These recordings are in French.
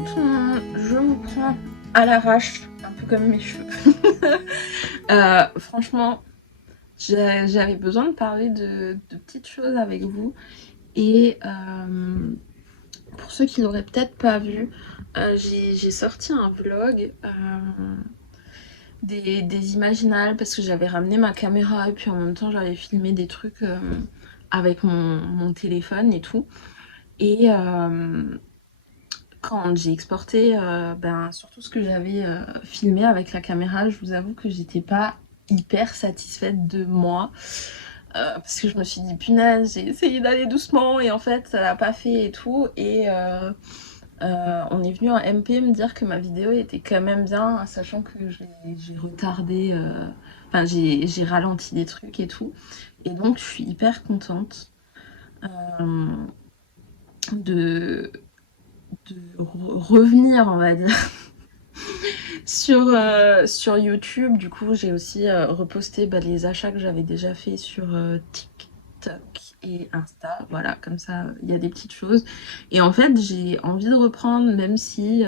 écoute, je me prends à l'arrache, un peu comme mes cheveux. Franchement, j'avais besoin de parler de petites choses avec vous. Et pour ceux qui l'auraient peut-être pas vu, j'ai sorti un vlog des Imaginales parce que j'avais ramené ma caméra et puis en même temps j'avais filmé des trucs avec mon téléphone et tout. Et quand j'ai exporté surtout ce que j'avais filmé avec la caméra, je vous avoue que j'étais pas hyper satisfaite de moi. Parce que je me suis dit, punaise, j'ai essayé d'aller doucement et en fait, ça l'a pas fait et tout. Et on est venu en MP me dire que ma vidéo était quand même bien, sachant que j'ai retardé, enfin, j'ai ralenti des trucs et tout. Et donc, je suis hyper contente euh, de, revenir, on va dire, sur YouTube. Du coup, j'ai aussi reposté les achats que j'avais déjà fait sur TikTok et Insta. Voilà, comme ça, il y a des petites choses. Et en fait, j'ai envie de reprendre, même si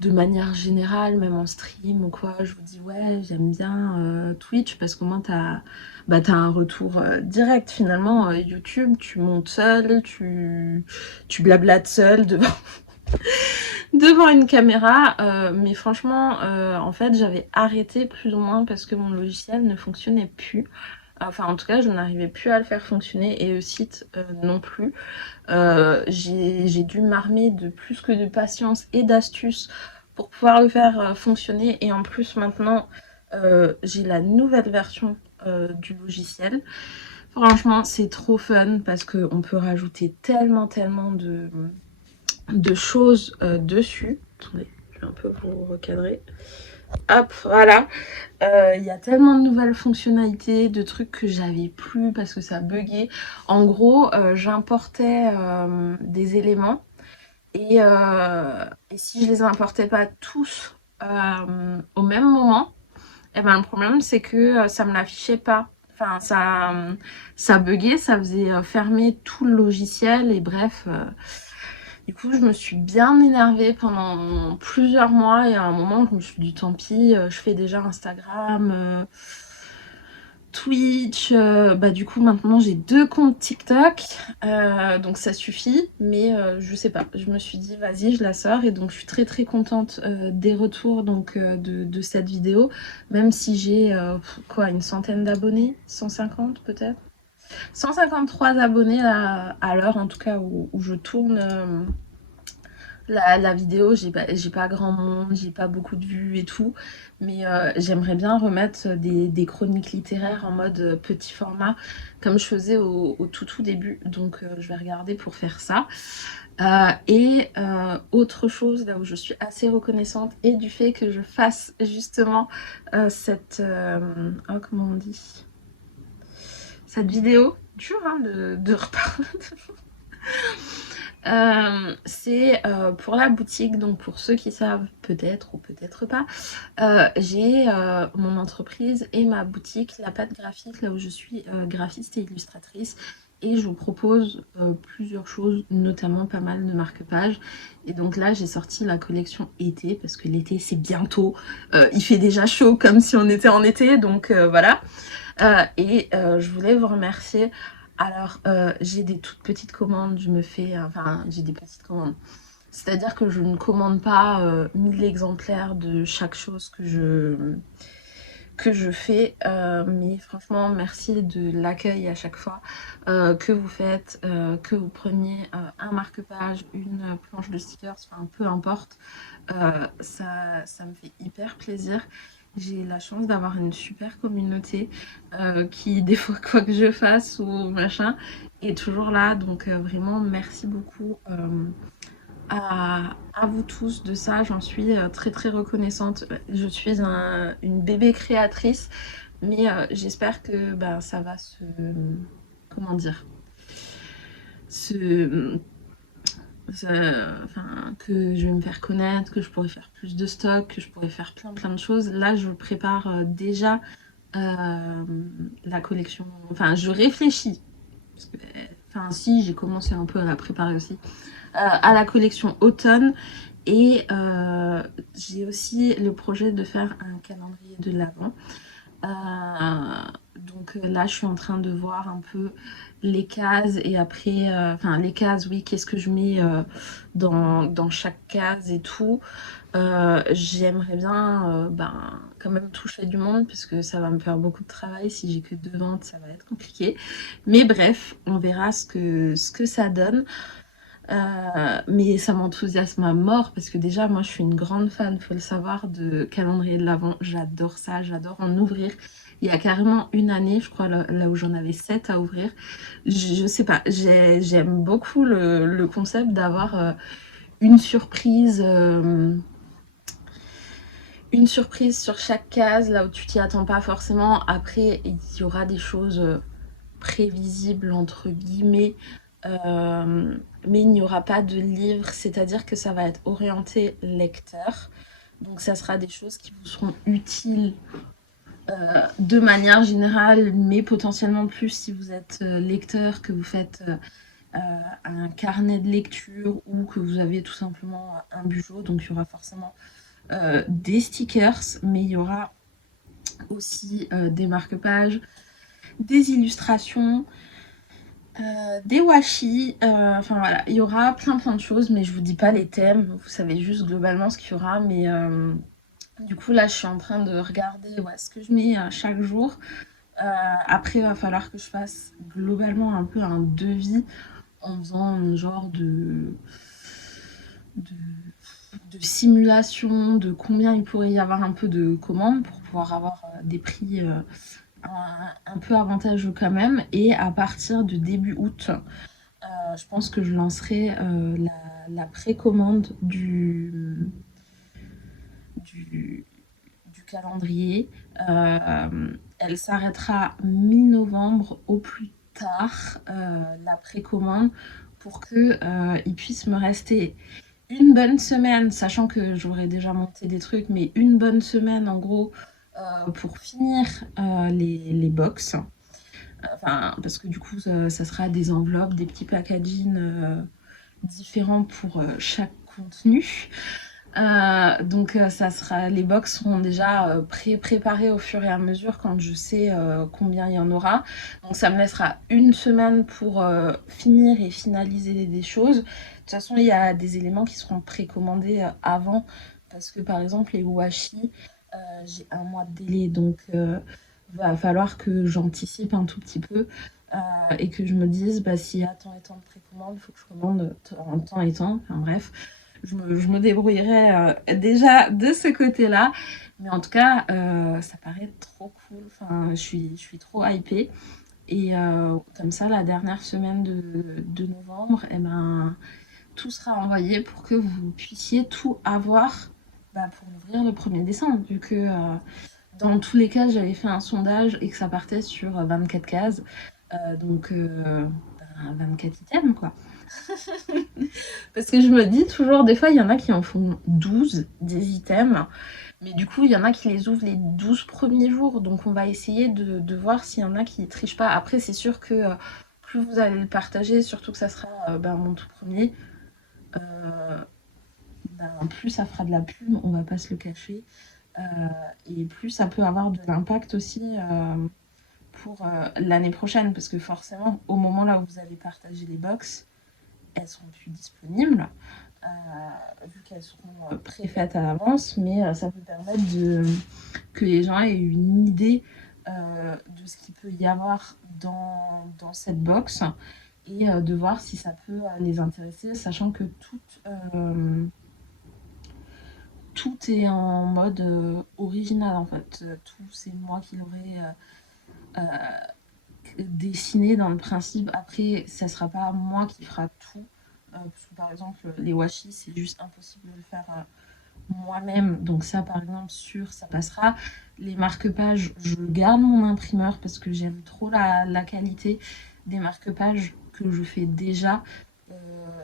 de manière générale, même en stream ou quoi, je vous dis ouais, j'aime bien Twitch parce qu'au moins t'as un retour direct finalement. YouTube, tu montes seul, tu blablates seul devant une caméra, mais franchement, en fait, j'avais arrêté plus ou moins parce que mon logiciel ne fonctionnait plus. Enfin, en tout cas, je n'arrivais plus à le faire fonctionner et le site non plus. J'ai dû m'armer de plus que de patience et d'astuces pour pouvoir le faire fonctionner. Et en plus, maintenant, j'ai la nouvelle version du logiciel. Franchement, c'est trop fun parce qu'on peut rajouter tellement de choses dessus. Attendez, je vais un peu vous recadrer. Hop, voilà. Il y a tellement de nouvelles fonctionnalités, de trucs que j'avais plus parce que ça buguait. En gros, j'importais des éléments et si je les importais pas tous au même moment, et ben, le problème c'est que ça me l'affichait pas. Enfin, ça buguait, ça faisait fermer tout le logiciel et bref. Du coup, je me suis bien énervée pendant plusieurs mois et à un moment, je me suis dit tant pis, je fais déjà Instagram, Twitch. Du coup, maintenant, j'ai 2 comptes TikTok, donc ça suffit. Mais je sais pas, je me suis dit vas-y, je la sors et donc je suis très très contente des retours donc de cette vidéo, même si j'ai une centaine d'abonnés, 150 peut-être, 153 abonnés à l'heure en tout cas où je tourne. La vidéo, j'ai pas grand monde, j'ai pas beaucoup de vues et tout, mais j'aimerais bien remettre des chroniques littéraires en mode petit format, comme je faisais au tout début, donc je vais regarder pour faire ça. Autre chose, là où je suis assez reconnaissante, et du fait que je fasse justement comment on dit, cette vidéo, dur hein, de reparler. C'est pour la boutique, donc pour ceux qui savent peut-être ou peut-être pas, j'ai mon entreprise et ma boutique, La Patte Graphique, là où je suis graphiste et illustratrice. Et je vous propose plusieurs choses, notamment pas mal de marque-pages. Et donc là, j'ai sorti la collection été, parce que l'été, c'est bientôt. Il fait déjà chaud, comme si on était en été, donc voilà. Je voulais vous remercier. Alors, j'ai des toutes petites commandes, j'ai des petites commandes. C'est-à-dire que je ne commande pas 1000 exemplaires de chaque chose que je fais, mais franchement, merci de l'accueil à chaque fois que vous faites, que vous preniez un marque-page, une planche de stickers, enfin peu importe, ça me fait hyper plaisir. J'ai la chance d'avoir une super communauté qui, des fois, quoi que je fasse ou machin, est toujours là. Donc, vraiment, merci beaucoup à vous tous de ça. J'en suis très, très reconnaissante. Je suis une bébé créatrice, mais j'espère que ça va comment dire, se que je vais me faire connaître, que je pourrais faire plus de stock, que je pourrais faire plein de choses. Là, je prépare déjà la collection. Enfin, je réfléchis. Parce que enfin si, j'ai commencé un peu à la préparer aussi, à la collection automne. Et j'ai aussi le projet de faire un calendrier de l'Avent. Donc là, je suis en train de voir un peu les cases et après, enfin les cases, oui, qu'est-ce que je mets dans chaque case et tout. J'aimerais bien quand même toucher du monde puisque ça va me faire beaucoup de travail. Si j'ai que 2 ventes, ça va être compliqué. Mais bref, on verra ce que ça donne. Mais ça m'enthousiasme à mort parce que déjà, moi, je suis une grande fan, faut le savoir, de calendrier de l'Avent. J'adore ça, j'adore en ouvrir. Il y a carrément une année, je crois, là où j'en avais 7 à ouvrir. Je sais pas, j'aime beaucoup le concept d'avoir une surprise. Une surprise sur chaque case, là où tu t'y attends pas forcément. Après, il y aura des choses prévisibles, entre guillemets, mais il n'y aura pas de livre, c'est-à-dire que ça va être orienté lecteur. Donc ça sera des choses qui vous seront utiles de manière générale, mais potentiellement plus si vous êtes lecteur, que vous faites un carnet de lecture ou que vous avez tout simplement un bureau. Donc il y aura forcément des stickers, mais il y aura aussi des marque-pages, des illustrations, des washi, enfin voilà, il y aura plein de choses, mais je vous dis pas les thèmes, vous savez juste globalement ce qu'il y aura, mais du coup là je suis en train de regarder ce que je mets chaque jour. Après il va falloir que je fasse globalement un peu un devis en faisant un genre de de simulation de combien il pourrait y avoir un peu de commandes pour pouvoir avoir des prix un peu avantageux quand même. Et à partir de début août, je pense que je lancerai la précommande du, du calendrier. Elle s'arrêtera mi-novembre au plus tard, la précommande, pour que il puisse me rester une bonne semaine, sachant que j'aurais déjà monté des trucs, mais une bonne semaine en gros pour finir les box. Enfin, parce que du coup, ça sera des enveloppes, des petits packaging différents pour chaque contenu. Donc ça sera, les box seront déjà préparées au fur et à mesure quand je sais combien il y en aura. Donc ça me laissera une semaine pour finir et finaliser des choses. De toute façon, il y a des éléments qui seront précommandés avant parce que par exemple les washi, j'ai un mois de délai, donc va falloir que j'anticipe un tout petit peu et que je me dise s'il y a tant et tant de précommande, il faut que je commande en temps et temps. Enfin bref, je me débrouillerai déjà de ce côté-là. Mais en tout cas, ça paraît trop cool. Enfin, je suis trop hypée. Et comme ça, la dernière semaine de novembre, eh ben, tout sera envoyé pour que vous puissiez tout avoir pour ouvrir le 1er décembre. Vu que dans tous les cas, j'avais fait un sondage et que ça partait sur 24 cases. Donc, 24 items, quoi. Parce que je me dis toujours, des fois, il y en a qui en font 12 des items. Mais du coup, il y en a qui les ouvrent les 12 premiers jours. Donc, on va essayer de voir s'il y en a qui trichent pas. Après, c'est sûr que plus vous allez le partager, surtout que ça sera mon tout premier, plus ça fera de la pub, on va pas se le cacher. Et plus ça peut avoir de l'impact aussi pour l'année prochaine. Parce que forcément, au moment là où vous allez partager les box, elles seront plus disponibles. Vu qu'elles seront préfaites à l'avance, mais ça peut permettre que les gens aient une idée de ce qu'il peut y avoir dans cette box et de voir si ça peut les intéresser, sachant que tout est en mode original en fait. Tout, c'est moi qui l'aurais dessiné dans le principe. Après, ça sera pas moi qui fera tout. Parce que par exemple, les washi, c'est juste impossible de le faire moi-même. Donc ça, par exemple, ça passera. Les marque-pages, je garde mon imprimeur parce que j'aime trop la qualité des marque-pages que je fais déjà.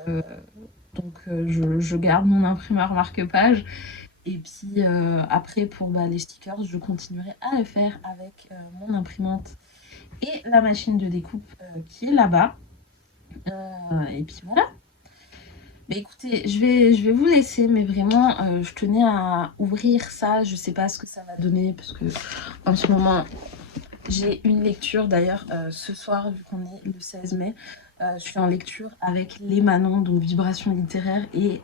Donc je garde mon imprimeur marque-page. Et puis après, pour les stickers, je continuerai à le faire avec mon imprimante et la machine de découpe qui est là-bas. Et puis voilà. Mais écoutez, je vais vous laisser, mais vraiment, je tenais à ouvrir ça. Je sais pas ce que ça va donner, parce que en ce moment, j'ai une lecture d'ailleurs ce soir, vu qu'on est le 16 mai. Je suis en lecture avec Les Manants, donc Vibration littéraire, et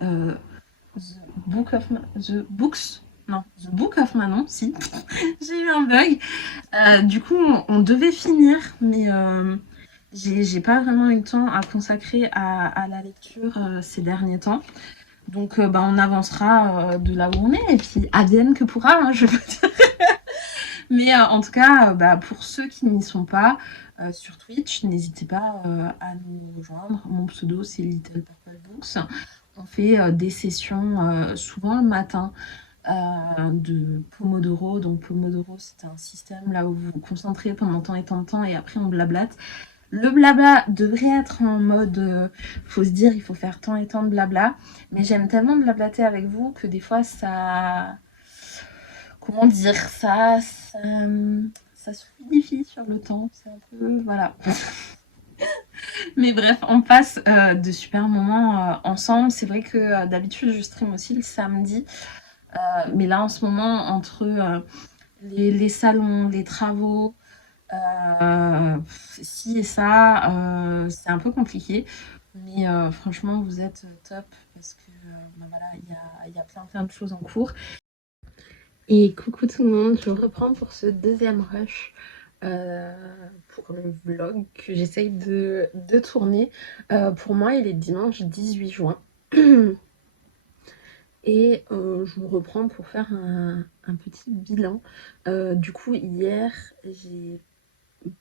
The Books. Non, The Book of Manon, si. J'ai eu un bug. Du coup, on devait finir, mais j'ai pas vraiment eu le temps à consacrer à la lecture ces derniers temps. Donc, bah, on avancera de là où on est, et puis advienne que pourra, hein, je veux dire. Mais en tout cas, bah, pour ceux qui n'y sont pas sur Twitch, n'hésitez pas à nous rejoindre. Mon pseudo, c'est Little Purple Books. On fait des sessions souvent le matin de Pomodoro. Donc Pomodoro, c'est un système là où vous vous concentrez pendant tant et tant de temps et après on blablate. Le blabla devrait être en mode, faut se dire, il faut faire tant et tant de blabla. Mais j'aime tellement blablater avec vous que des fois ça, comment dire, ça se fluidifie sur le temps. C'est un peu, voilà. Mais bref, on passe de super moments ensemble. C'est vrai que d'habitude je stream aussi le samedi. Mais là en ce moment, entre les salons, les travaux, ci et ça, c'est un peu compliqué. Mais franchement, vous êtes top parce que bah voilà, il y a plein de choses en cours. Et coucou tout le monde, je reprends pour ce deuxième rush pour le vlog que j'essaye de tourner. Pour moi, il est dimanche 18 juin. Et je vous reprends pour faire un petit bilan. Du coup, hier, j'ai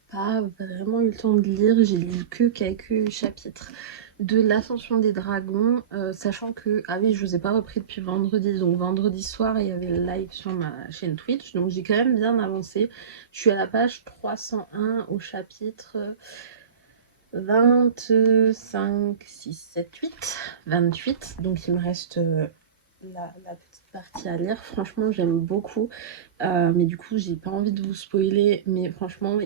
pas vraiment eu le temps de lire, j'ai lu que quelques chapitres de l'Ascension des Dragons, sachant que, ah oui, je vous ai pas repris depuis vendredi, donc vendredi soir il y avait le live sur ma chaîne Twitch, donc j'ai quand même bien avancé. Je suis à la page 301 au chapitre 25, 6, 7, 8, 28, donc il me reste la petite partie à lire. Franchement, j'aime beaucoup. Mais du coup, j'ai pas envie de vous spoiler. Mais franchement,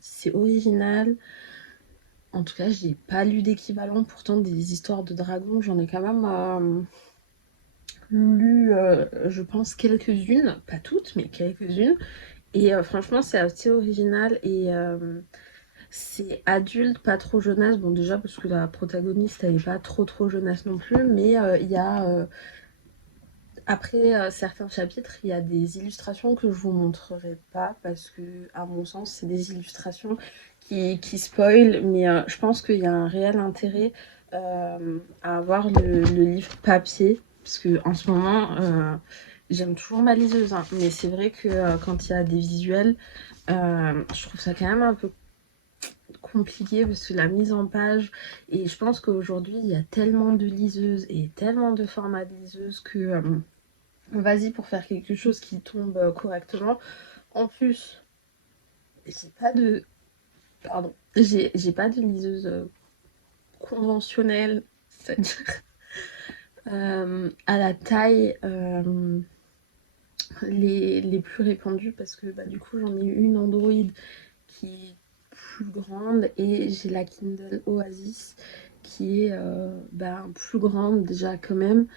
c'est original. En tout cas, j'ai pas lu d'équivalent. Pourtant, des histoires de dragons, j'en ai quand même lu, je pense, quelques-unes. Pas toutes, mais quelques-unes. Et franchement, c'est assez original. Et c'est adulte, pas trop jeunesse. Bon, déjà, parce que la protagoniste, elle est pas trop jeunesse non plus. Mais il y a après certains chapitres, il y a des illustrations que je vous montrerai pas parce que, à mon sens, c'est des illustrations qui spoilent, mais je pense qu'il y a un réel intérêt à avoir le livre papier parce que en ce moment, j'aime toujours ma liseuse, hein, mais c'est vrai que quand il y a des visuels, je trouve ça quand même un peu compliqué parce que la mise en page, et je pense qu'aujourd'hui il y a tellement de liseuses et tellement de formats de liseuses que vas-y pour faire quelque chose qui tombe correctement. En plus, j'ai pas de. Pardon. J'ai pas de liseuse conventionnelle, c'est-à-dire à la taille les plus répandues parce que bah, du coup j'en ai une Android qui est plus grande et j'ai la Kindle Oasis qui est bah, plus grande déjà quand même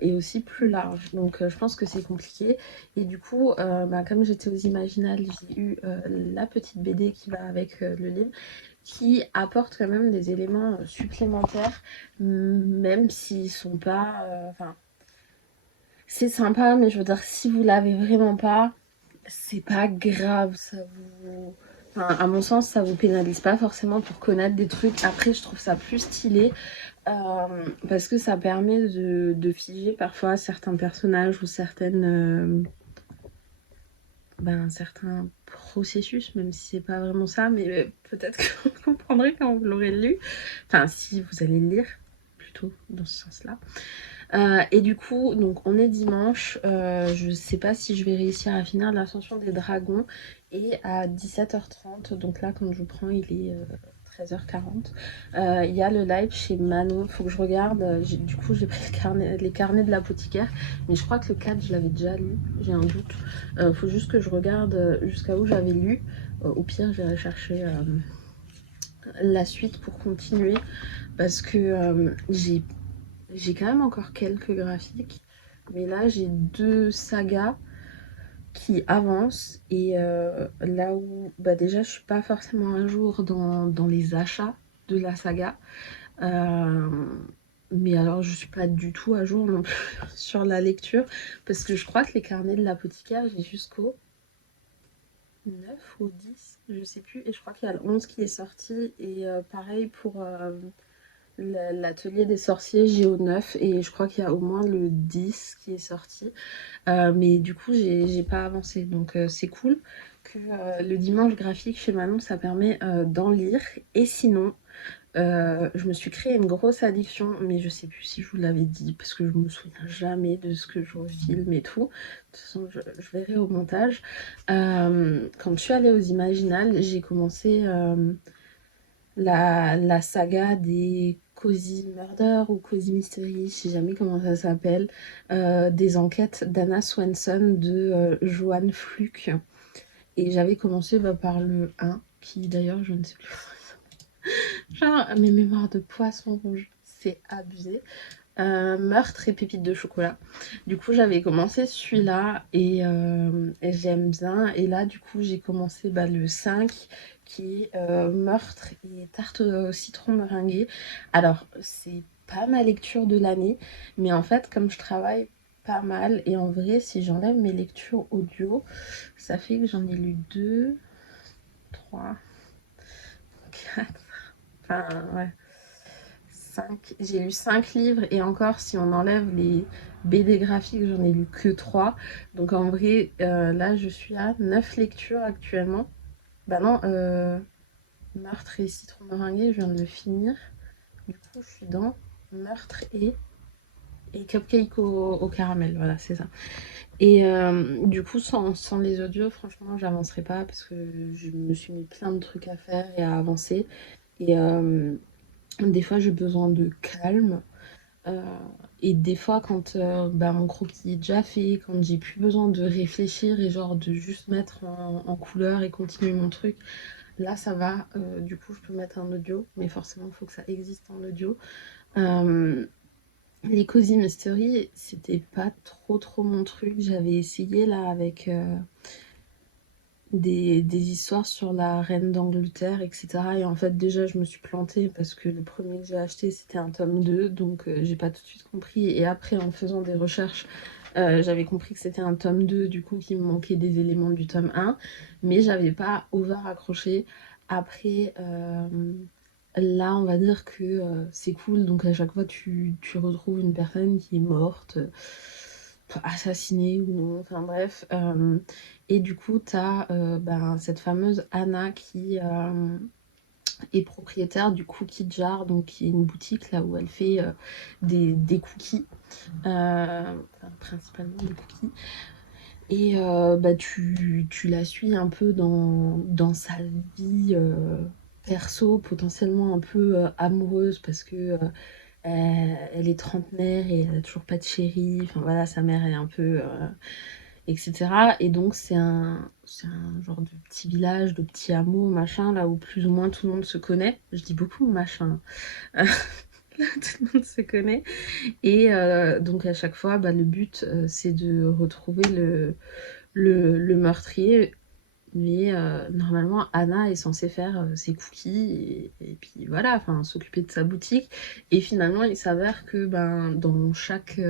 et aussi plus large. Donc je pense que c'est compliqué. Et du coup, bah, comme j'étais aux Imaginales, j'ai eu la petite BD qui va avec le livre qui apporte quand même des éléments supplémentaires, même s'ils sont pas... Enfin, c'est sympa, mais je veux dire, si vous l'avez vraiment pas, c'est pas grave, ça vous... Enfin, à mon sens, ça vous pénalise pas forcément pour connaître des trucs. Après, je trouve ça plus stylé parce que ça permet de figer parfois certains personnages ou certains processus, même si c'est pas vraiment ça, mais peut-être que vous comprendrez quand vous l'aurez lu. Enfin, si vous allez le lire, plutôt dans ce sens-là. Et du coup, donc on est dimanche, je sais pas si je vais réussir à finir l'Ascension des Dragons et à 17h30, donc là quand je vous prends il est 13h40, il y a le live chez Manon, faut que je regarde, du coup j'ai pris les carnets de l'apothicaire, mais je crois que le 4 je l'avais déjà lu, j'ai un doute, faut juste que je regarde jusqu'à où j'avais lu, au pire j'irai chercher la suite pour continuer parce que j'ai quand même encore quelques graphiques, mais là j'ai 2 sagas qui avancent et là où bah, déjà je suis pas forcément à jour dans les achats de la saga, mais alors je suis pas du tout à jour non plus sur la lecture parce que je crois que les carnets de l'apothicaire, j'ai jusqu'au 9 ou 10, je sais plus, et je crois qu'il y a le 11 qui est sorti et pareil pour l'atelier des sorciers, j'ai au 9 et je crois qu'il y a au moins le 10 qui est sorti. Mais du coup, j'ai pas avancé. Donc, c'est cool que le dimanche graphique chez Manon, ça permet d'en lire. Et sinon, je me suis créé une grosse addiction, mais je sais plus si je vous l'avais dit, parce que je me souviens jamais de ce que je refilme et tout. De toute façon, je verrai au montage. Quand je suis allée aux Imaginales, j'ai commencé la saga des Cozy Murder ou Cozy Mystery, je sais jamais comment ça s'appelle, des enquêtes d'Anna Swenson de Joanne Fluke. Et j'avais commencé bah, par le 1, qui d'ailleurs, je ne sais plus. Genre, mes mémoires de poisson rouge, c'est abusé. Meurtre et pépites de chocolat. Du coup, j'avais commencé celui-là et j'aime bien. Et là, du coup, j'ai commencé bah, le 5 qui est Meurtre et tarte au citron meringuée. Alors, c'est pas ma lecture de l'année, mais en fait, comme je travaille pas mal, et en vrai, si j'enlève mes lectures audio, ça fait que j'en ai lu 2, 3, 4, enfin, ouais. 5. J'ai lu 5 livres et encore si on enlève les BD graphiques, j'en ai lu que 3. Donc en vrai, là je suis à 9 lectures actuellement. Bah non, Meurtre et citron meringué, je viens de le finir. Du coup, je suis dans Meurtre et Cupcake au caramel, voilà, c'est ça. Et du coup, sans les audios, franchement, j'avancerai pas parce que je me suis mis plein de trucs à faire et à avancer. Et des fois, j'ai besoin de calme. Euh, et des fois, quand bah, mon croquis est déjà fait, quand j'ai plus besoin de réfléchir et genre de juste mettre en couleur et continuer mon truc, là ça va. Du coup, je peux mettre un audio, mais forcément, il faut que ça existe en audio. Euh, les Cozy Mystery, c'était pas trop mon truc. J'avais essayé là avec des histoires sur la reine d'Angleterre, etc. Et en fait, déjà, je me suis plantée parce que le premier que j'ai acheté, c'était un tome 2, donc j'ai pas tout de suite compris. Et après, en faisant des recherches, j'avais compris que c'était un tome 2, du coup, qu'il me manquait des éléments du tome 1, mais j'avais pas over accroché. Après, là, on va dire que c'est cool, donc à chaque fois, tu retrouves une personne qui est morte, assassinée ou non, enfin bref. Et du coup, tu as ben, cette fameuse Anna qui est propriétaire du Cookie Jar, donc qui est une boutique là où elle fait des cookies, enfin, principalement des cookies. Et bah, tu la suis un peu dans sa vie perso, potentiellement un peu amoureuse parce que elle est trentenaire et elle a toujours pas de chéri. Enfin voilà, sa mère est un peu etc. Et donc c'est un genre de petit village, de petit hameau, machin, là où plus ou moins tout le monde se connaît. Je dis beaucoup machin. Là, tout le monde se connaît. Et donc à chaque fois, bah, le but, c'est de retrouver le meurtrier. Mais normalement, Anna est censée faire ses cookies et puis voilà, enfin s'occuper de sa boutique. Et finalement, il s'avère que ben, dans chaque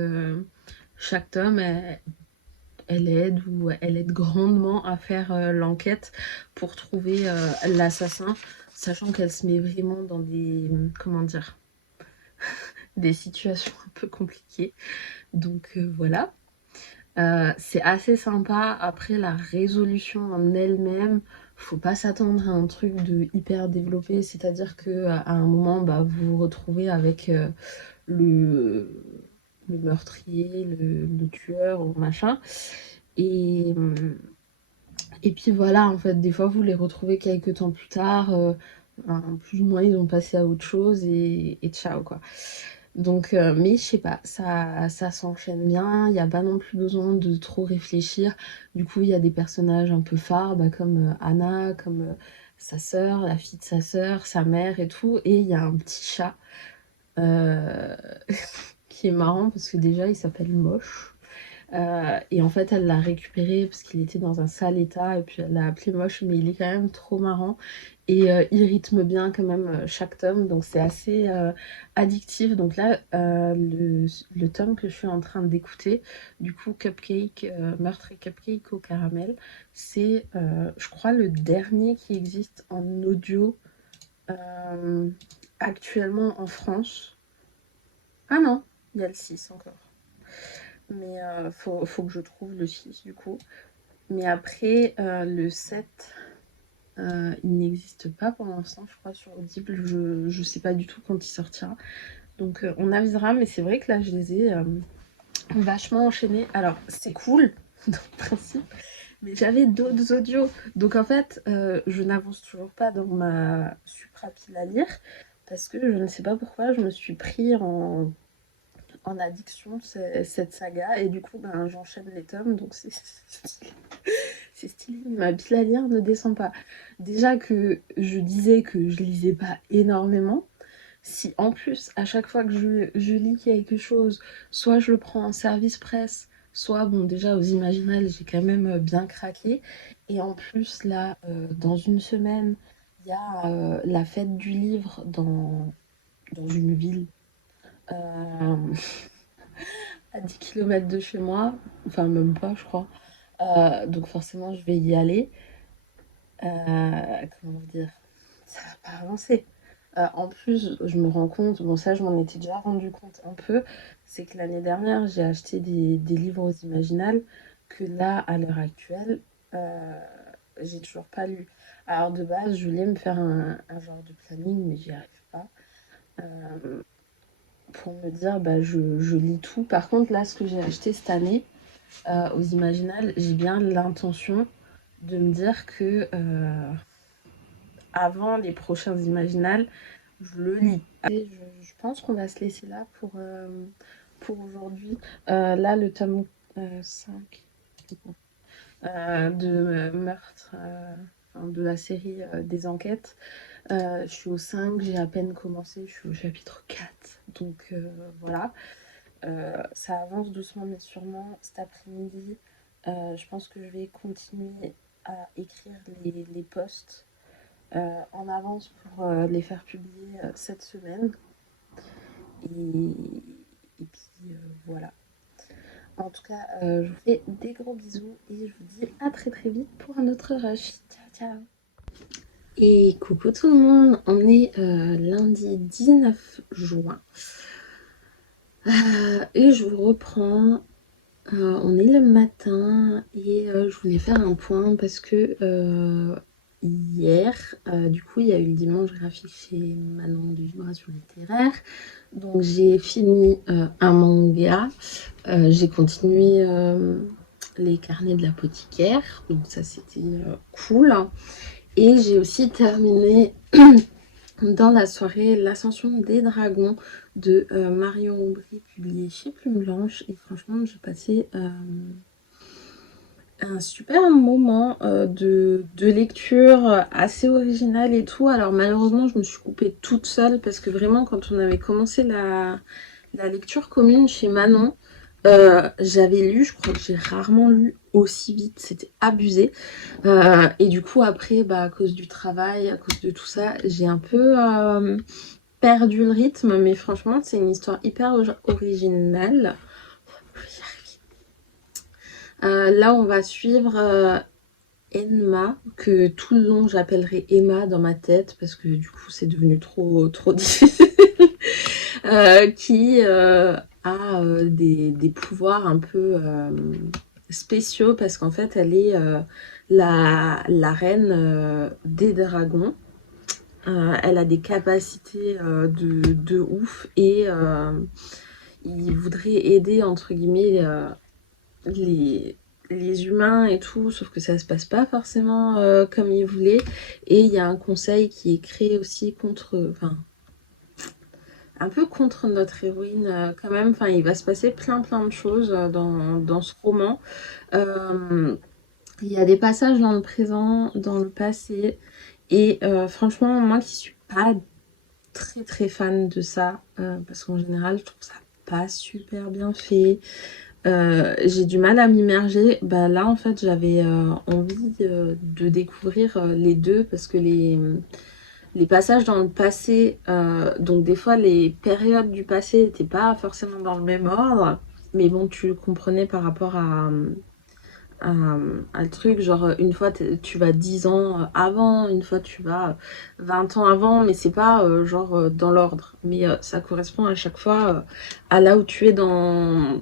tome, elle aide ou elle aide grandement à faire l'enquête pour trouver l'assassin, sachant qu'elle se met vraiment dans des, comment dire, des situations un peu compliquées. Donc voilà. C'est assez sympa. Après, la résolution en elle-même, faut pas s'attendre à un truc de hyper développé. C'est-à-dire que à un moment, bah, vous vous retrouvez avec le, le meurtrier, le tueur ou machin. Et, et puis voilà, en fait, des fois, vous les retrouvez quelques temps plus tard. Plus ou moins, ils ont passé à autre chose et ciao, quoi. Donc, mais je sais pas, ça s'enchaîne bien, il n'y a pas non plus besoin de trop réfléchir. Du coup, il y a des personnages un peu phares, bah, comme Anna, comme sa sœur, la fille de sa sœur, sa mère et tout. Et il y a un petit chat qui est marrant parce que déjà il s'appelle Moche. Et en fait, elle l'a récupéré parce qu'il était dans un sale état et puis elle l'a appelé Moche, mais il est quand même trop marrant et il rythme bien quand même chaque tome, donc c'est assez addictif. Donc là, le tome que je suis en train d'écouter, du coup, Cupcake, Meurtre et Cupcake au caramel, c'est, je crois, le dernier qui existe en audio actuellement en France. Ah non, il y a le 6 encore. Mais faut que je trouve le 6 du coup. Mais après, le 7, il n'existe pas pour l'instant, je crois, sur Audible. Je sais pas du tout quand il sortira. Donc on avisera, mais c'est vrai que là, je les ai vachement enchaînés. Alors, c'est cool, dans le principe, mais j'avais d'autres audios. Donc en fait, je n'avance toujours pas dans ma suprapile à lire, parce que je ne sais pas pourquoi, je me suis pris en addiction cette saga, et du coup, ben, j'enchaîne les tomes, donc c'est stylé, mais ma pile à lire ne descend pas. Déjà que je disais que je lisais pas énormément, si en plus, à chaque fois que je lis quelque chose, soit je le prends en service presse, soit, bon, déjà aux Imaginales, j'ai quand même bien craqué, et en plus, là, dans une semaine, il y a la fête du livre dans une ville à 10 km de chez moi, enfin même pas, je crois. Donc forcément, je vais y aller. Comment dire? Ça va pas avancer. En plus, je me rends compte, bon ça je m'en étais déjà rendu compte un peu, c'est que l'année dernière j'ai acheté des livres aux Imaginales que là, à l'heure actuelle, j'ai toujours pas lu. Alors de base, je voulais me faire un genre de planning, mais j'y arrive pas. Pour me dire, bah je lis tout. Par contre, là, ce que j'ai acheté cette année aux Imaginales, j'ai bien l'intention de me dire que avant les prochains Imaginales, je le lis. Et je pense qu'on va se laisser là pour aujourd'hui. Là, le tome 5 de meurtre, enfin, de la série des enquêtes. Je suis au 5, j'ai à peine commencé, je suis au chapitre 4. Donc voilà. Ça avance doucement mais sûrement. Cet après-midi, je pense que je vais continuer à écrire les posts en avance pour les faire publier cette semaine. Et puis voilà. En tout cas, je vous fais des gros bisous et je vous dis à très très vite pour un autre rush. Ciao ciao. Et coucou tout le monde, on est lundi 19 juin. Et je vous reprends. On est le matin et je voulais faire un point parce que hier, du coup, il y a eu le dimanche graphique chez Manon de Vibration Littéraire. Donc j'ai fini un manga, j'ai continué les carnets de l'apothicaire, donc ça c'était cool. Et j'ai aussi terminé dans la soirée l'Ascension des Dragons de Marion Aubry, publié chez Plume Blanche. Et franchement, j'ai passé un super moment de lecture assez original et tout. Alors malheureusement, je me suis coupée toute seule parce que vraiment, quand on avait commencé la lecture commune chez Manon, j'avais lu, je crois que j'ai rarement lu aussi vite, c'était abusé. Et du coup, après, bah, à cause du travail, à cause de tout ça, j'ai un peu perdu le rythme, mais franchement, c'est une histoire hyper originale. Là, on va suivre Enma, que tout le long j'appellerai Emma dans ma tête, parce que du coup, c'est devenu trop difficile. Qui a des pouvoirs un peu spéciaux, parce qu'en fait, elle est la reine des dragons. Elle a des capacités de ouf et il voudrait aider entre guillemets les humains et tout, sauf que ça se passe pas forcément comme il voulait. Et il y a un conseil qui est créé aussi contre, enfin, un peu contre notre héroïne quand même. Enfin, il va se passer plein de choses dans ce roman. Il y a des passages dans le présent, dans le passé. Et franchement, moi qui suis pas très très fan de ça, parce qu'en général, je trouve ça pas super bien fait. J'ai du mal à m'immerger. Bah là, en fait, j'avais envie de découvrir les deux parce que les passages dans le passé, donc des fois les périodes du passé n'étaient pas forcément dans le même ordre, mais bon, tu le comprenais par rapport à, à le truc, genre une fois tu vas 10 ans avant, une fois tu vas 20 ans avant, mais c'est pas genre dans l'ordre, mais ça correspond à chaque fois à là où tu es dans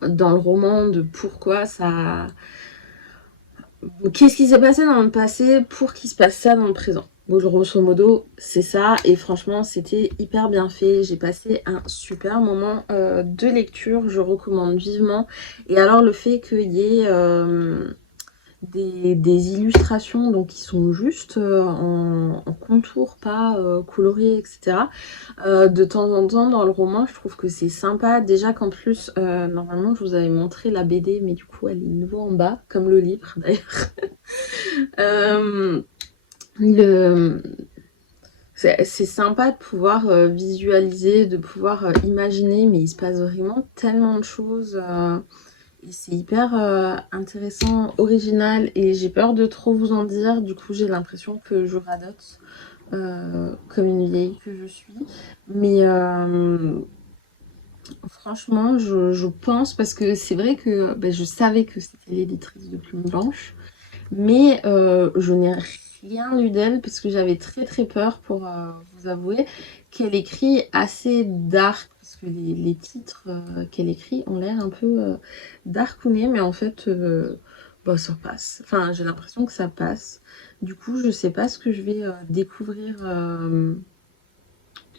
le roman, de pourquoi ça... Qu'est-ce qui s'est passé dans le passé pour qu'il se passe ça dans le présent. Donc, grosso modo, c'est ça. Et franchement, c'était hyper bien fait. J'ai passé un super moment de lecture. Je recommande vivement. Et alors, le fait qu'il y ait des illustrations donc qui sont juste en contour, pas colorées, etc. De temps en temps dans le roman, je trouve que c'est sympa. Déjà qu'en plus, normalement, je vous avais montré la BD, mais du coup, elle est nouveau en bas, comme le livre d'ailleurs. euh, le... C'est sympa de pouvoir visualiser, de pouvoir imaginer, mais il se passe vraiment tellement de choses. Et c'est hyper intéressant, original, et j'ai peur de trop vous en dire. Du coup, j'ai l'impression que je radote comme une vieille que je suis. Mais franchement, je pense, parce que c'est vrai que ben, je savais que c'était l'éditrice de Plume Blanche, mais je n'ai rien lu d'elle parce que j'avais très très peur, pour vous avouer, qu'elle écrit assez dark, parce que les titres qu'elle écrit ont l'air un peu darkounés, mais en fait, bah, ça passe. Enfin, j'ai l'impression que ça passe. Du coup, je sais pas ce que je vais découvrir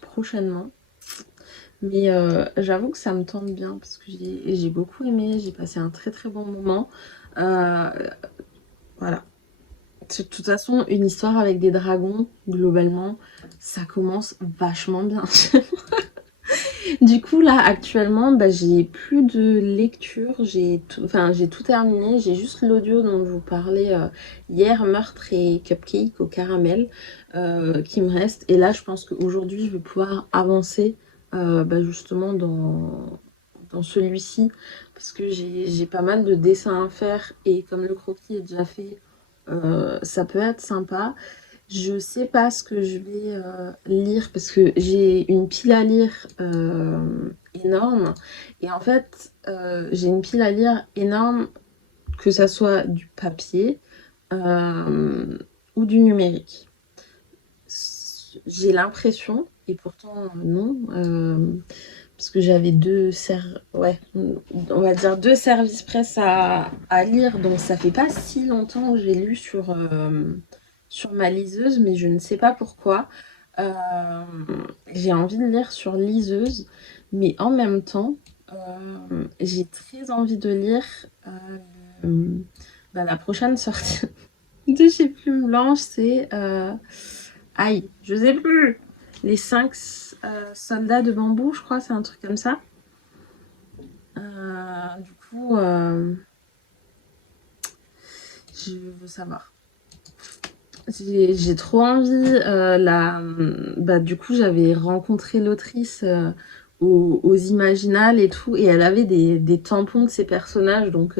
prochainement. Mais j'avoue que ça me tente bien parce que j'ai beaucoup aimé, j'ai passé un très très bon moment. Euh, voilà. De toute façon, une histoire avec des dragons, globalement, ça commence vachement bien. Du coup, là, actuellement, bah, j'ai plus de lecture, j'ai tout terminé, j'ai juste l'audio dont je vous parlais hier, Meurtre et Cupcake au caramel, qui me reste. Et là, je pense qu'aujourd'hui, je vais pouvoir avancer bah, justement dans celui-ci, parce que j'ai pas mal de dessins à faire, et comme le croquis est déjà fait, ça peut être sympa. Je sais pas ce que je vais lire, parce que j'ai une pile à lire énorme. Et en fait, j'ai une pile à lire énorme, que ça soit du papier euh, ou du numérique. J'ai l'impression, et pourtant non, parce que j'avais ouais, on va dire deux services presse à lire, donc ça fait pas si longtemps que j'ai lu sur ma liseuse, mais je ne sais pas pourquoi. Euh, j'ai envie de lire sur liseuse, mais en même temps, j'ai très envie de lire euh, bah, la prochaine sortie de chez Plume Blanche, c'est... aïe, je sais plus. Les 5 soldats de bambou, je crois, c'est un truc comme ça. Du coup, je veux savoir. J'ai trop envie. Bah, du coup, j'avais rencontré l'autrice aux Imaginales et tout, et elle avait des tampons de ses personnages, donc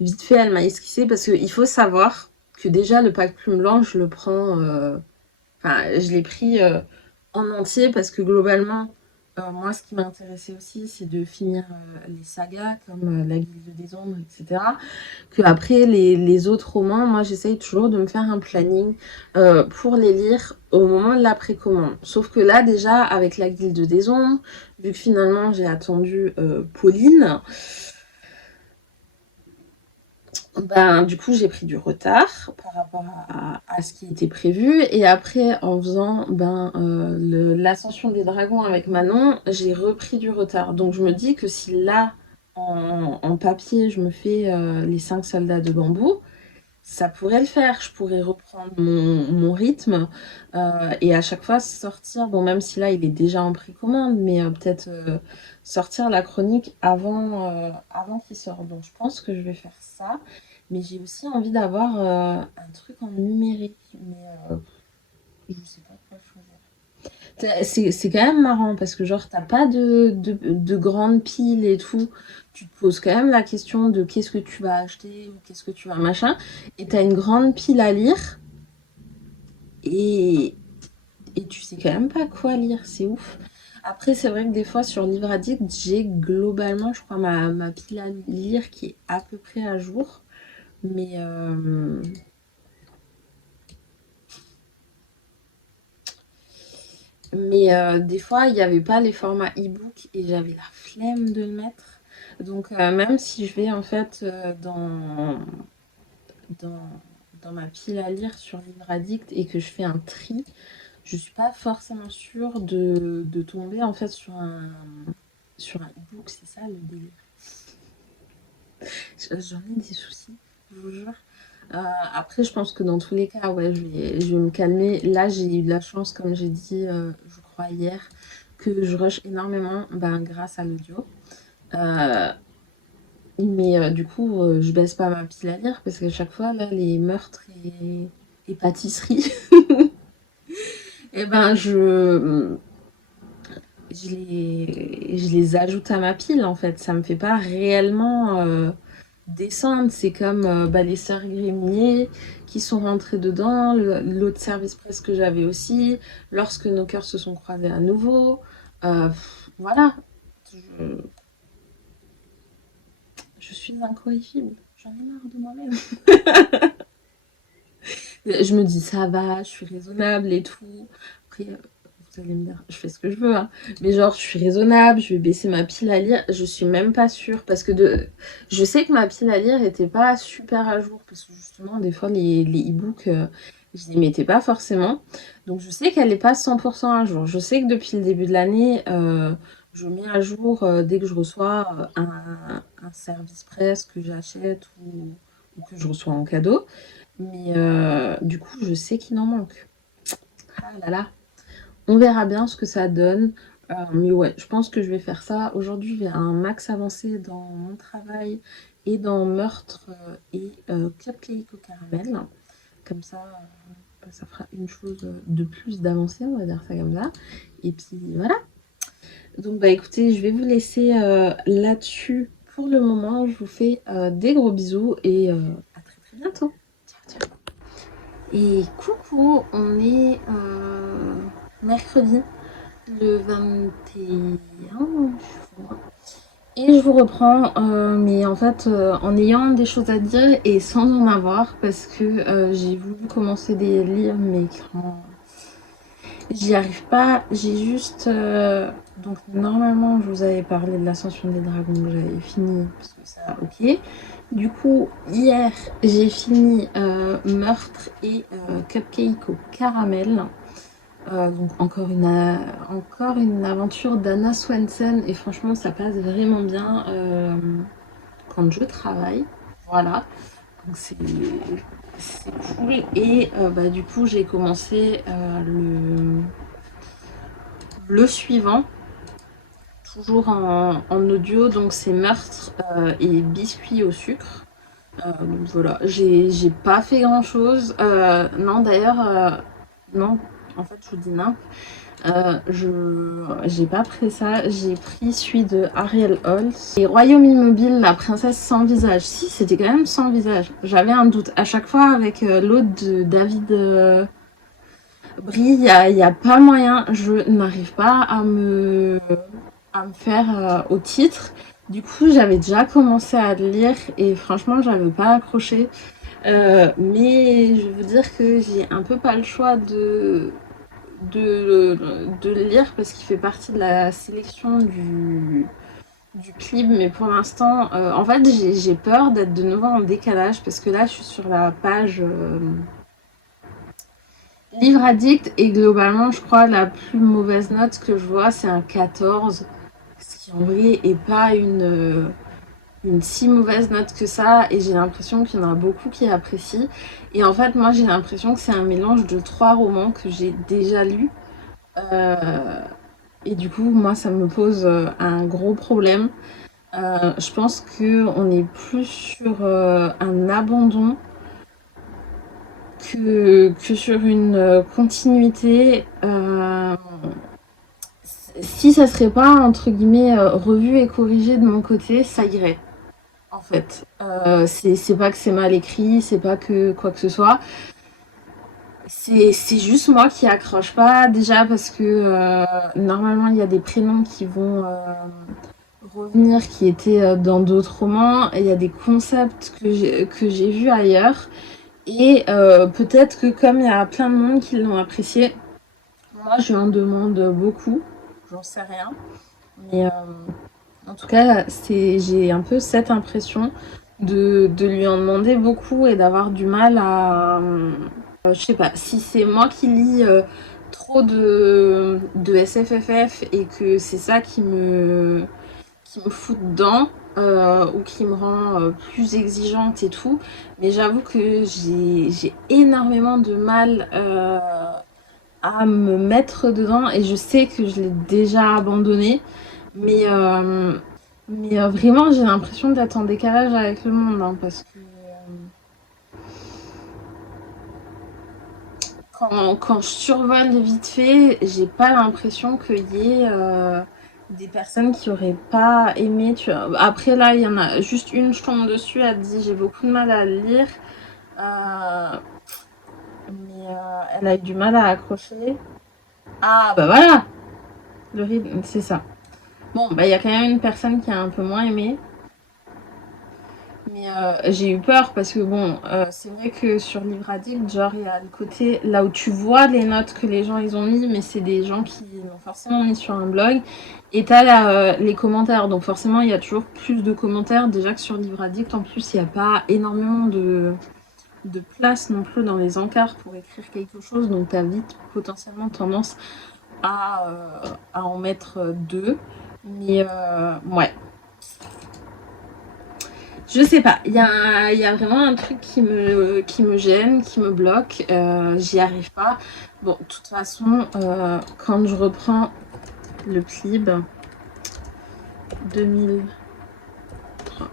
vite fait, elle m'a esquissé, parce qu'il faut savoir que déjà, le pack Plume Blanche, je le prends... Enfin, je l'ai pris en entier parce que globalement, moi, ce qui m'intéressait aussi, c'est de finir les sagas comme La Guilde des Ombres, etc. Que après, les autres romans, moi, j'essaye toujours de me faire un planning pour les lire au moment de la précommande. Sauf que là, déjà, avec La Guilde des Ombres, vu que finalement, j'ai attendu Pauline, ben, du coup, j'ai pris du retard par rapport à ce qui était prévu. Et après, en faisant l'ascension des dragons avec Manon, j'ai repris du retard. Donc, je me dis que si là, en papier, je me fais les 5 soldats de bambou, ça pourrait le faire. Je pourrais reprendre mon rythme et à chaque fois sortir, bon, même si là, il est déjà en précommande, mais peut-être sortir la chronique avant qu'il sorte. Donc, je pense que je vais faire ça. Mais j'ai aussi envie d'avoir un truc en numérique. Mais Je sais pas quoi choisir. C'est quand même marrant parce que genre t'as pas de grandes piles et tout. Tu te poses quand même la question de qu'est-ce que tu vas acheter ou qu'est-ce que tu vas machin. Et t'as une grande pile à lire et, et tu sais quand même pas quoi lire. C'est ouf. Après, c'est vrai que des fois sur Livre Addict, j'ai globalement, je crois, ma pile à lire qui est à peu près à jour. Mais, des fois, il n'y avait pas les formats e-book et j'avais la flemme de le mettre. Donc, même si je vais en fait dans, dans ma pile à lire sur Livre Addict et que je fais un tri, je suis pas forcément sûre de tomber en fait sur un e-book. C'est ça le délire. J'en ai des soucis, je vous jure. Après, je pense que dans tous les cas, ouais, je vais me calmer. Là, j'ai eu de la chance, comme j'ai dit, je crois, hier, que je rush énormément ben, grâce à l'audio. Euh, mais du coup, je baisse pas ma pile à lire parce qu'à chaque fois, là, les meurtres et pâtisseries, et ben, je les ajoute à ma pile, en fait. Ça me fait pas réellement descendre. C'est comme bah, les sœurs Grémier qui sont rentrées dedans, l'autre service presse que j'avais aussi, lorsque nos cœurs se sont croisés à nouveau. Voilà. Je, je suis incorrigible. J'en ai marre de moi-même. Je me dis, ça va, je suis raisonnable et tout. Après, vous allez me dire, je fais ce que je veux, hein. Mais genre, je suis raisonnable, je vais baisser ma pile à lire. Je suis même pas sûre parce que je sais que ma pile à lire était pas super à jour parce que justement, des fois, les e-books, je les mettais pas forcément. Donc, je sais qu'elle est pas 100% à jour. Je sais que depuis le début de l'année, je mets à jour dès que je reçois un service presse que j'achète ou que je reçois en cadeau. Mais du coup, je sais qu'il en manque. Ah là là. On verra bien ce que ça donne. Mais ouais, je pense que je vais faire ça. Aujourd'hui, j'ai un max avancé dans mon travail et dans Meurtre et Cupcake au caramel. Comme ça, bah, ça fera une chose de plus d'avancée, on va dire ça comme ça. Et puis voilà. Donc bah écoutez, je vais vous laisser là-dessus pour le moment. Je vous fais des gros bisous et à très très bientôt. Ciao, ciao. Et coucou, on est mercredi le 21 juin. Et je vous reprends, mais en fait en ayant des choses à dire et sans en avoir parce que j'ai voulu commencer des livres mais quand j'y arrive pas, j'ai juste... donc normalement je vous avais parlé de l'ascension des dragons que j'avais fini parce que ça ok. Du coup hier j'ai fini Meurtre et Cupcake au caramel. Donc encore une aventure d'Anna Swensen et franchement ça passe vraiment bien quand je travaille. Voilà, donc c'est cool. Et bah, du coup j'ai commencé le suivant, toujours en audio, donc c'est Meurtre et Biscuits au sucre. Donc voilà, j'ai pas fait grand chose. Non d'ailleurs, non, en fait je vous dis non. J'ai pas pris ça, j'ai pris celui de Ariel Holz. Et Royaume Immobile, la princesse sans visage. Si, c'était quand même sans visage. J'avais un doute. À chaque fois, avec l'autre de David Brie, il y a pas moyen. Je n'arrive pas à me faire au titre. Du coup, j'avais déjà commencé à le lire et franchement, j'avais pas accroché. Mais je veux dire que j'ai un peu pas le choix de le lire parce qu'il fait partie de la sélection du clip, mais pour l'instant, en fait, j'ai peur d'être de nouveau en décalage parce que là, je suis sur la page Livre Addict et globalement, je crois la plus mauvaise note que je vois, c'est un 14, ce qui en vrai est pas une si mauvaise note que ça et j'ai l'impression qu'il y en a beaucoup qui apprécient. Et en fait, moi, j'ai l'impression que c'est un mélange de 3 romans que j'ai déjà lus. Euh, et du coup, moi, ça me pose un gros problème. Je pense qu'on est plus sur un abandon que sur une continuité, si ça serait pas entre guillemets revu et corrigé de mon côté, ça irait. En fait, c'est pas que c'est mal écrit, c'est pas que quoi que ce soit. C'est juste moi qui accroche pas déjà parce que normalement il y a des prénoms qui vont revenir qui étaient dans d'autres romans et il y a des concepts que j'ai vus ailleurs et peut-être que comme il y a plein de monde qui l'ont apprécié, moi je lui en demande beaucoup, j'en sais rien, mais en tout cas j'ai un peu cette impression de lui en demander beaucoup et d'avoir du mal à je sais pas, si c'est moi qui lis trop de SFFF et que c'est ça qui me fout dedans ou qui me rend plus exigeante et tout, mais j'avoue que j'ai énormément de mal à me mettre dedans et je sais que je l'ai déjà abandonné, mais, vraiment j'ai l'impression d'être en décalage avec le monde hein, parce que quand je survole vite fait, j'ai pas l'impression qu'il y ait des personnes qui auraient pas aimé. Tu vois. Après là, il y en a juste une, je tombe dessus, elle dit j'ai beaucoup de mal à le lire, euh, mais elle a eu du mal à accrocher. Ah bah voilà, le rythme, c'est ça. Bon, bah il y a quand même une personne qui a un peu moins aimé. Mais j'ai eu peur parce que bon, c'est vrai que sur Livre Addict, genre il y a le côté là où tu vois les notes que les gens ils ont mis, mais c'est des gens qui l'ont forcément mis sur un blog. Et t'as les commentaires, donc forcément il y a toujours plus de commentaires déjà que sur Livre Addict. En plus, il n'y a pas énormément de place non plus dans les encarts pour écrire quelque chose, donc t'as vite potentiellement tendance à en mettre deux. Mais ouais. Je sais pas, il y a vraiment un truc qui me gêne, qui me bloque, j'y arrive pas. Bon, de toute façon, quand je reprends le PLIB 2003,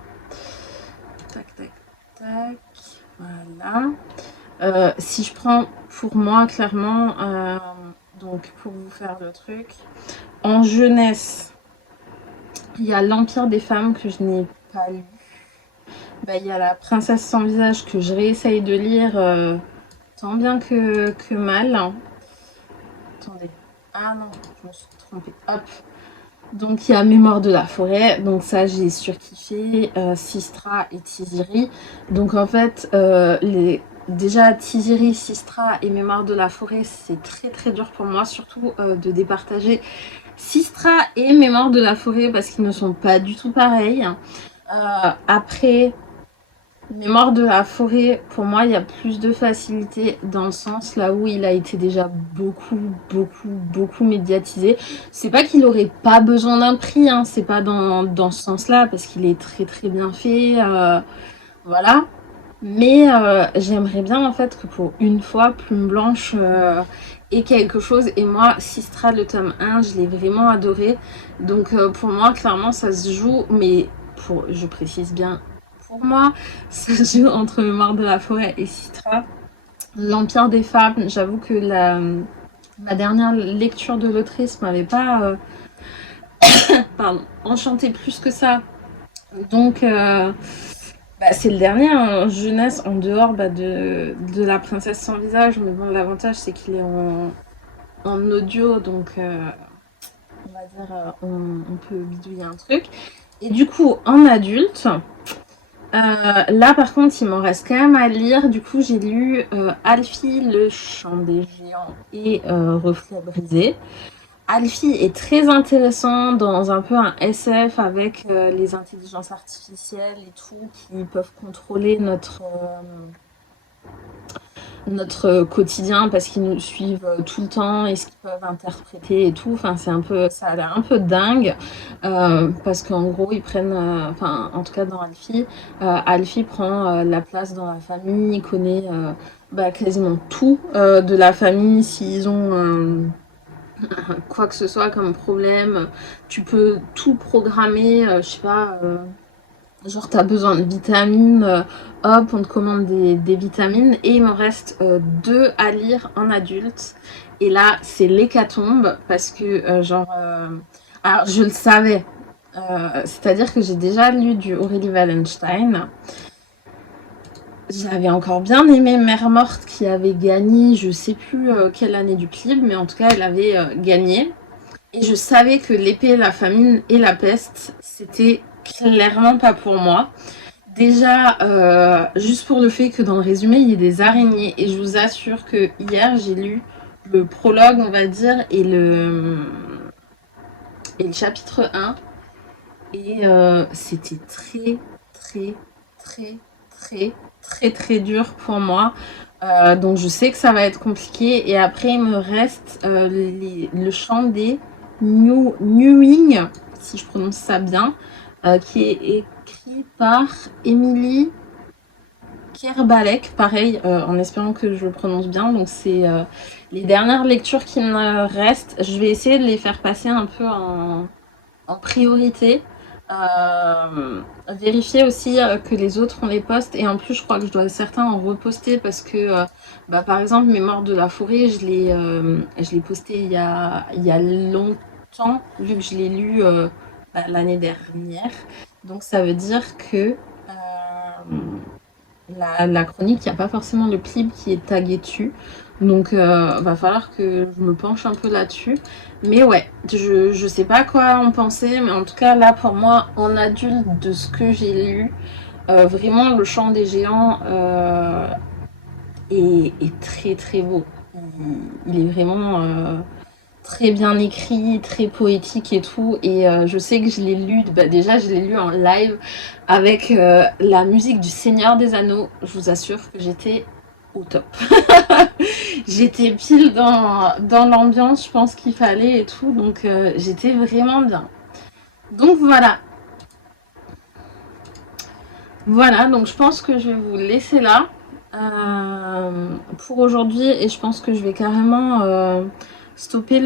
tac, tac, tac, voilà. Si je prends pour moi, clairement, donc pour vous faire le truc, en jeunesse, il y a l'Empire des femmes que je n'ai pas lu. Bah, il y a La Princesse sans visage que je réessaye de lire tant bien que mal. Attendez. Ah non, je me suis trompée. Hop. Donc il y a Mémoire de la forêt. Donc ça, j'ai surkiffé. Sistra et Tiziri. Donc en fait, déjà Tiziri, Sistra et Mémoire de la forêt, c'est très très dur pour moi, surtout de départager Sistra et Mémoire de la forêt parce qu'ils ne sont pas du tout pareils. Après, Mémoire de la forêt, pour moi, il y a plus de facilité dans le sens là où il a été déjà beaucoup médiatisé. C'est pas qu'il aurait pas besoin d'un prix, hein, c'est pas dans ce sens-là, parce qu'il est très très bien fait, voilà. Mais j'aimerais bien en fait que pour une fois, Plume Blanche ait quelque chose. Et moi, Sistra, le tome 1, je l'ai vraiment adoré. Donc pour moi, clairement, ça se joue, mais je précise bien, pour moi, ça se joue entre Mémoire de la forêt et Sistra. L'Empire des femmes, j'avoue que ma dernière lecture de l'autrice m'avait pas enchantée plus que ça. Donc bah, c'est le dernier en jeunesse en dehors de La Princesse sans visage. Mais bon, l'avantage c'est qu'il est en audio, donc on va dire on peut bidouiller un truc. Et du coup, en adulte, là par contre il m'en reste quand même à lire. Du coup j'ai lu Alfie, le chant des géants et Reflet brisé. Alfie est très intéressant dans un peu un SF avec les intelligences artificielles et tout qui peuvent contrôler notre quotidien parce qu'ils nous suivent tout le temps et ce qu'ils peuvent interpréter et tout. Enfin, ça a l'air un peu dingue parce qu'en gros, ils prennent, enfin, en tout cas dans Alfie, Alfie prend la place dans la famille, il connaît quasiment tout de la famille. S'ils ont quoi que ce soit comme problème, tu peux tout programmer, je sais pas. Genre t'as besoin de vitamines, hop, on te commande des vitamines et il me reste 2 à lire en adulte. Et là, c'est l'hécatombe parce que alors je le savais, c'est-à-dire que j'ai déjà lu du Aurélie Wallenstein. J'avais encore bien aimé Mère Morte qui avait gagné, je sais plus quelle année du PLIB, mais en tout cas elle avait gagné. Et je savais que l'épée, la famine et la peste, c'était clairement pas pour moi. Déjà, juste pour le fait que dans le résumé, il y ait des araignées. Et je vous assure que hier, j'ai lu le prologue, on va dire, et le chapitre 1. Et c'était très, très, très, très, très, très dur pour moi. Donc je sais que ça va être compliqué. Et après, il me reste le chant des Newing, si je prononce ça bien, qui est écrit par Émilie Kerbalek, pareil, en espérant que je le prononce bien. Donc c'est les dernières lectures qui me restent. Je vais essayer de les faire passer un peu en priorité. Vérifier aussi que les autres ont les posts. Et en plus, je crois que je dois certains en reposter parce que, par exemple, Mémoire de la forêt, je l'ai posté il y a longtemps, vu que je l'ai lu l'année dernière. Donc ça veut dire que la chronique, il n'y a pas forcément le PLIB qui est tagué dessus. Donc, va falloir que je me penche un peu là-dessus. Mais ouais, je sais pas quoi en penser, mais en tout cas, là, pour moi, en adulte, de ce que j'ai lu, vraiment, le chant des géants est très très beau. Il est vraiment très bien écrit, très poétique et tout. Et je sais que je l'ai lu, déjà, je l'ai lu en live avec la musique du Seigneur des Anneaux. Je vous assure que j'étais au top. J'étais pile dans l'ambiance, je pense qu'il fallait et tout, donc j'étais vraiment bien. Donc voilà. Voilà, donc je pense que je vais vous laisser là pour aujourd'hui et je pense que je vais carrément stopper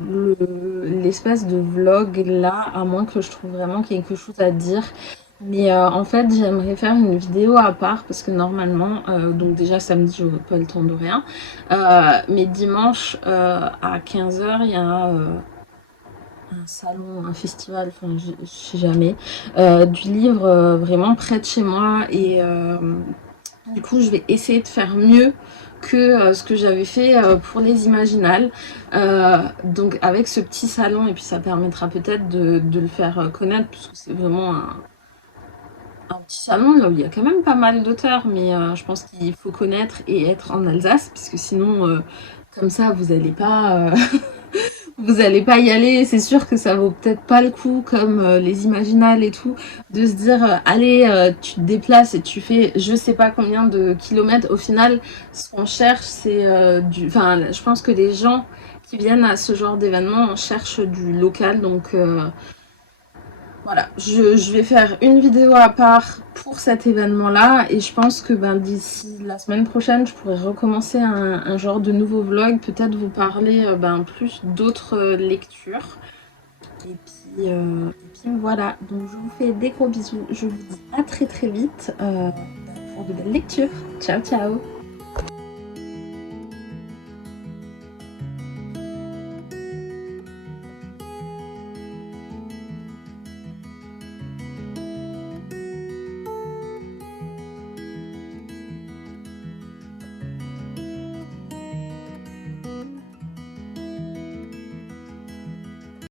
l'espèce de vlog là, à moins que je trouve vraiment quelque chose à dire. Mais en fait, j'aimerais faire une vidéo à part parce que normalement, donc déjà samedi, je n'aurai pas le temps de rien. Mais dimanche à 15h, il y a un salon, un festival, enfin je sais jamais, du livre vraiment près de chez moi. Et du coup, je vais essayer de faire mieux que ce que j'avais fait pour les Imaginales. Donc avec ce petit salon, et puis ça permettra peut-être de le faire connaître, puisque c'est vraiment un petit salon là où il y a quand même pas mal d'auteurs, mais je pense qu'il faut connaître et être en Alsace, puisque sinon, comme ça, vous n'allez pas, vous allez pas y aller. C'est sûr que ça vaut peut-être pas le coup, comme les Imaginales et tout, de se dire, allez, tu te déplaces et tu fais je sais pas combien de kilomètres. Au final, ce qu'on cherche, c'est Enfin, je pense que les gens qui viennent à ce genre d'événement cherchent du local, donc voilà, je vais faire une vidéo à part pour cet événement-là et je pense que d'ici la semaine prochaine, je pourrais recommencer un genre de nouveau vlog, peut-être vous parler plus d'autres lectures. Et puis voilà, donc je vous fais des gros bisous, je vous dis à très très vite pour de belles lectures. Ciao ciao!